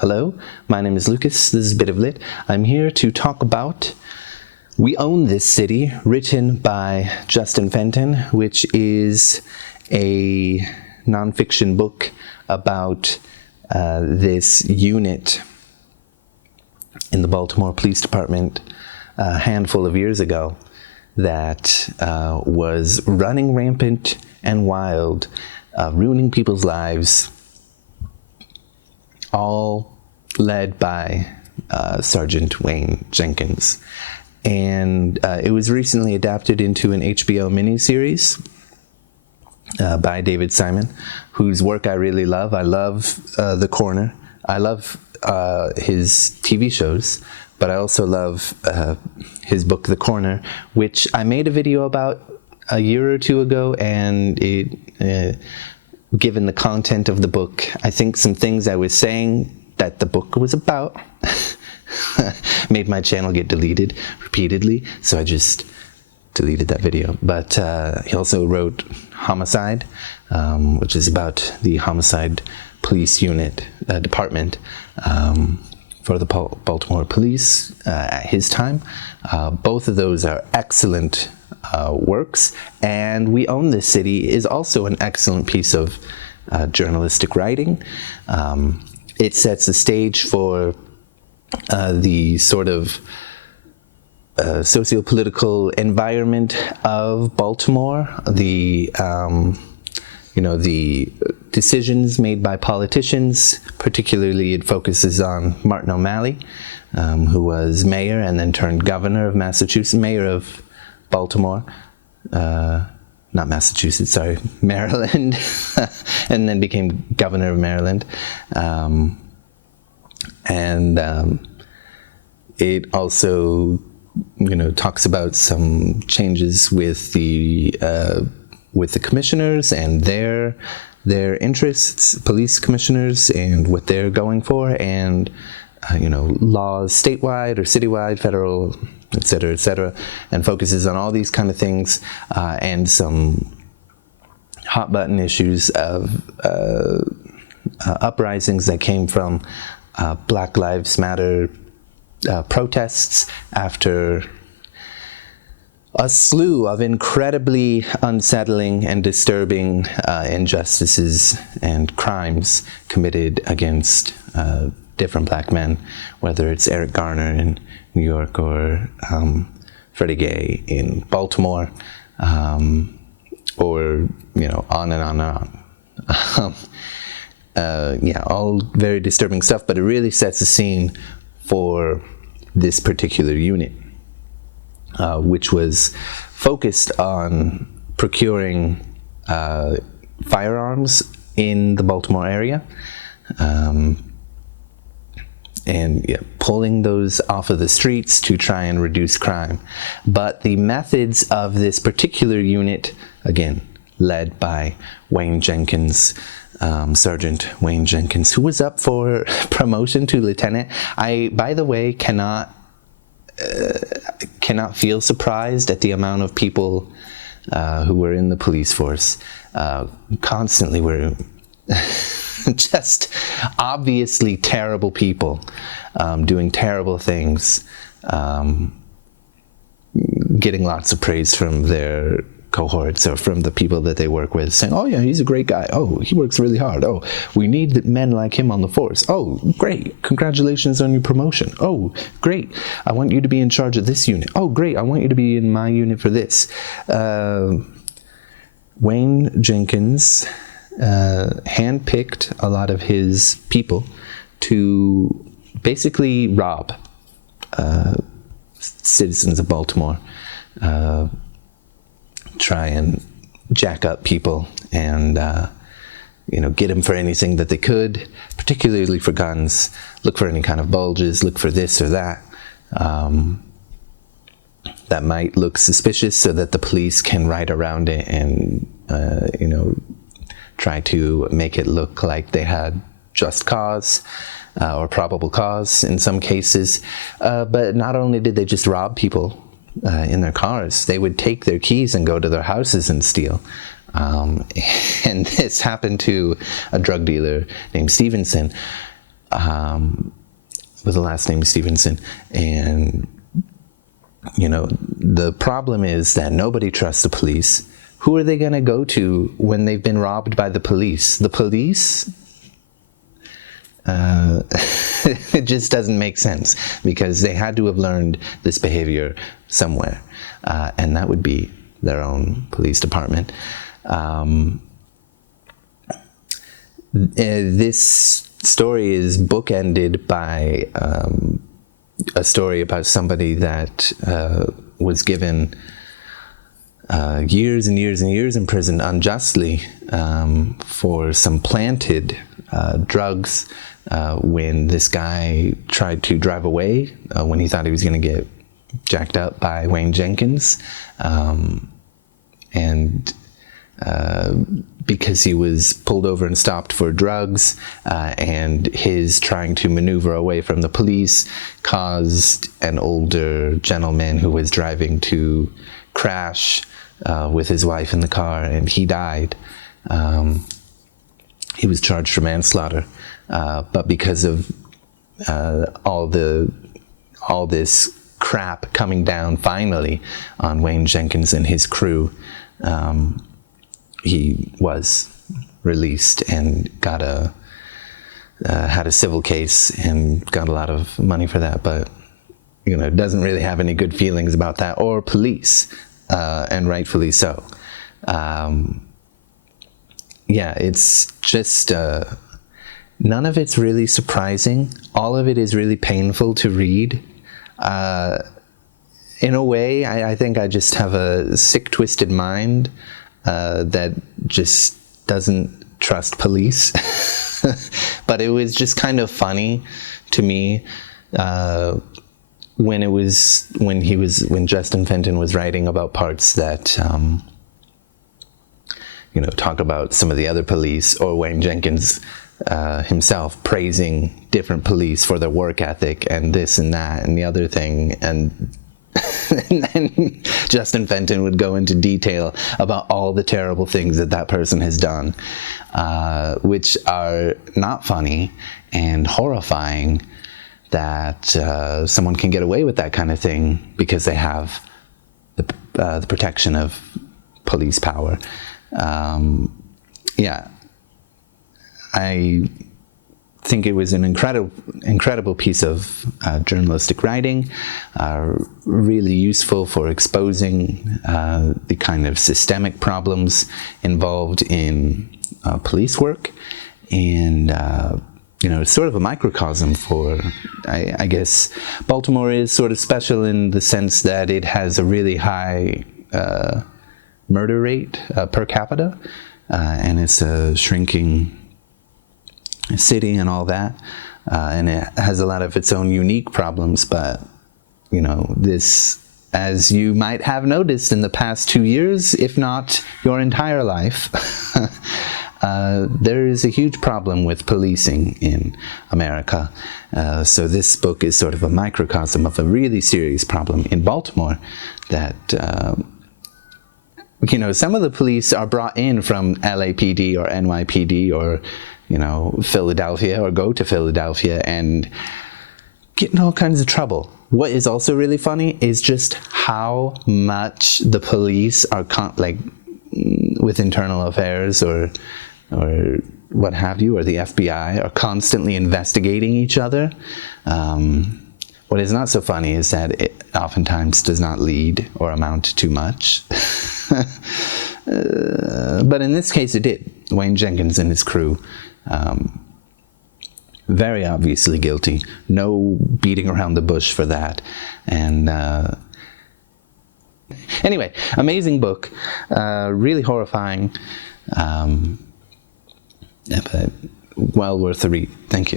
Hello, my name is Lucas. This is a Bit of Lit. I'm here to talk about We Own This City, written by Justin Fenton, which is a nonfiction book about this unit in the Baltimore Police Department a handful of years ago that was running rampant and wild, ruining people's lives, all led by Sergeant Wayne Jenkins. And it was recently adapted into an HBO miniseries by David Simon, whose work I really love. I love The Corner. I love his TV shows, but I also love his book, The Corner, which I made a video about a year or two ago, and it, given the content of the book, I think some things I was saying that the book was about made my channel get deleted repeatedly, so I just deleted that video. But he also wrote Homicide, which is about the homicide police unit department for the Baltimore police at his time. Both of those are excellent works, and We Own This City is also an excellent piece of journalistic writing. It sets the stage for the sort of sociopolitical environment of Baltimore, the decisions made by politicians. Particularly, it focuses on Martin O'Malley, who was mayor and then turned governor of Massachusetts, mayor of Baltimore, not Massachusetts, sorry, Maryland, and then became governor of Maryland. It also, talks about some changes with the commissioners and their interests, police commissioners, and what they're going for, and laws statewide or citywide, federal, et cetera, and focuses on all these kind of things, and some hot button issues of uprisings that came from Black Lives Matter protests after a slew of incredibly unsettling and disturbing injustices and crimes committed against different black men, whether it's Eric Garner in New York or Freddie Gay in Baltimore, or on and on and on. All very disturbing stuff, but it really sets the scene for this particular unit, which was focused on procuring firearms in the Baltimore area, and pulling those off of the streets to try and reduce crime. But the methods of this particular unit, again, led by Wayne Jenkins, Sergeant Wayne Jenkins, who was up for promotion to lieutenant. I, by the way, cannot feel surprised at the amount of people who were in the police force. Constantly were just obviously terrible people, doing terrible things, getting lots of praise from their cohorts or from the people that they work with, saying, oh yeah, he's a great guy. Oh, he works really hard. Oh, we need men like him on the force. Oh, great. Congratulations on your promotion. Oh, great. I want you to be in charge of this unit. Oh, great. I want you to be in my unit for this. Wayne Jenkins handpicked a lot of his people to basically rob citizens of Baltimore, try and jack up people and get them for anything that they could, particularly for guns. Look for any kind of bulges, look for this or that that might look suspicious, so that the police can ride around it and try to make it look like they had just cause or probable cause in some cases. But not only did they just rob people in their cars, they would take their keys and go to their houses and steal. And this happened to a drug dealer named Stevenson. with the last name Stevenson. And, the problem is that nobody trusts the police. Who are they going to go to when they've been robbed by the police? The police? It just doesn't make sense, because they had to have learned this behavior somewhere, and that would be their own police department. This story is bookended by a story about somebody that was given years and years and years in prison unjustly for some planted drugs when this guy tried to drive away when he thought he was going to get jacked up by Wayne Jenkins. And because he was pulled over and stopped for drugs, and his trying to maneuver away from the police caused an older gentleman who was driving to crash with his wife in the car, and he died. He was charged for manslaughter, but because of all this crap coming down finally on Wayne Jenkins and his crew, he was released and got had a civil case and got a lot of money for that, but doesn't really have any good feelings about that or police, and rightfully so. It's just none of it's really surprising. All of it is really painful to read. In a way, I think I just have a sick, twisted mind that just doesn't trust police. But it was just kind of funny to me when Justin Fenton was writing about parts that talk about some of the other police, or Wayne Jenkins himself praising different police for their work ethic and this and that and the other thing, and then Justin Fenton would go into detail about all the terrible things that person has done, which are not funny and horrifying, that someone can get away with that kind of thing because they have the protection of police power. I think it was an incredible piece of journalistic writing, really useful for exposing the kind of systemic problems involved in police work, and it's sort of a microcosm for, I guess, Baltimore is sort of special in the sense that it has a really high murder rate per capita, and it's a shrinking city and all that, and it has a lot of its own unique problems, but this, as you might have noticed in the past 2 years, if not your entire life, there is a huge problem with policing in America. So this book is sort of a microcosm of a really serious problem in Baltimore that some of the police are brought in from LAPD or NYPD or Philadelphia, or go to Philadelphia and get in all kinds of trouble. What is also really funny is just how much the police are with internal affairs or what have you, or the FBI, are constantly investigating each other. What is not so funny is that it oftentimes does not lead or amount to much. But in this case it did. Wayne Jenkins and his crew, very obviously guilty. No beating around the bush for that. And anyway, amazing book, really horrifying, but well worth the read. Thank you.